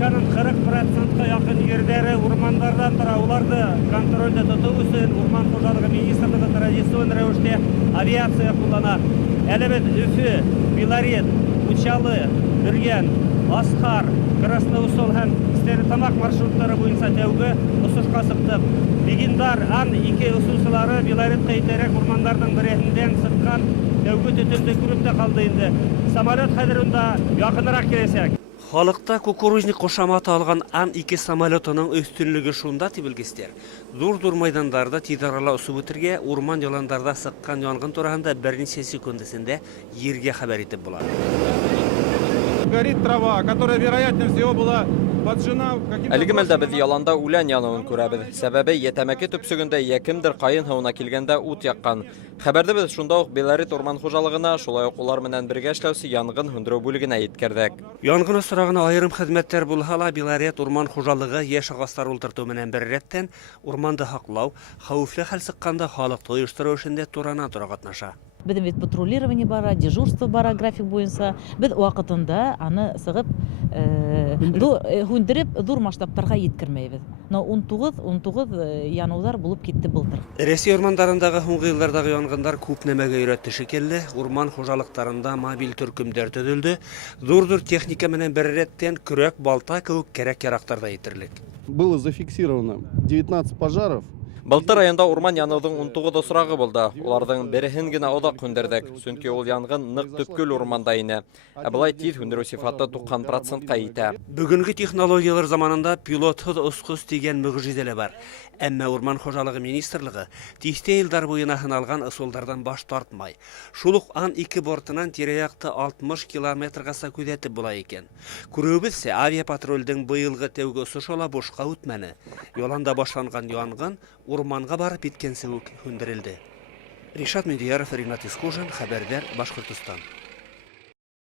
республиканың 40%-ка якын ерлері урмандардан тұра. Оларды контрольді тұту үшін Урман қожалығы министрлігі традицион рәвіште авиация қолдана. Әлебет Үфі, Белорет, Учалы, Үрген, Асқар, Красноусол һәм Стерлитамақ маршруттары бойынша тәуге ұсышқа сықтып. Легендар Ан-2 ұсушылары Белорет қайтерек урмандардың бірегінден сыққан тәуге түтінді көріп те қалды енді. Самолет қадырында жақынырақ келесек. Халықта кукурузник қошаматы алған Ан-2 самолетының өстінлігі шунда тибілгестер. Зур-зур майдандарда тидарала ұсып өтірге, урман яландарда сыққан янгын турағында бірнеше секундысында ерге хабар етіп болады. Горит трава, которая, вероятнее всего, была поджжена каким-то... Әлгі мәлдә біз яланда үлән януын күрәбіз. Сәбәбі етәмәке төпсігінде якимдір қайын һауына килгәндә ут яққан. Хәбәрді біз шунда ук Белорет урман хужалығына, шулай ук улар менән бергә эшләүсе янгын һүндерү бүлегенә еткердек. Янгын осрагына айрым хезмәттәр булһа, Белорет урман хужалыгы яшь агаслар ултырту менән бер рәттән урманды һаклау, хәвефле хәл сыкканда халыкты оештыру эшендә турана-тура катнаша. Біздің бит патрулирование бара, дежурство бара график бойынша. Біз вакытында аны сығып, хүндіріп, зур масштабтарға еткермейбіз. Но 19 янудар булып кетті былтыр. Ресей урмандарындағы һуңгы еллардағы янгындар күп нәмәгә өйрәтте шикелле. Урман хужалыктарында мобиль төркемдәр төзелде. Зур-зур техника менән бер рәттән көрәк, балта кеүек кәрәк-ярактарда итерлек. Было зафиксировано 19 пожаров. Былтыр айында урман янудың 19 осрагы булды. Уларның береһен генә одак хүндердек. Чөнки ул янгын нык төпкөл урманда ине. Ә булай тиз хүндерү сыйфаты 90%-ка итә. Бүгенге технологиялар заманында пилотсыз усқыз дигән мөгъҗизәләр бар. Әмма урман хужалыгы министрлыгы тиштә елдар буена һыналган ысулдардан баш тартмай. Шул ук Ан-2 бортынан тирә-якты 60 километргаса күзәтеп була икән. Күрүебезчә, авиапатрульдең быелгы тәүге осышала бушка үтмәне. Яланда башланган янгын урманга барып иткәнсе үк һүндерелде. Ришат Медияров, Ринат Искужин, Хәбәрдар, Башкортстан.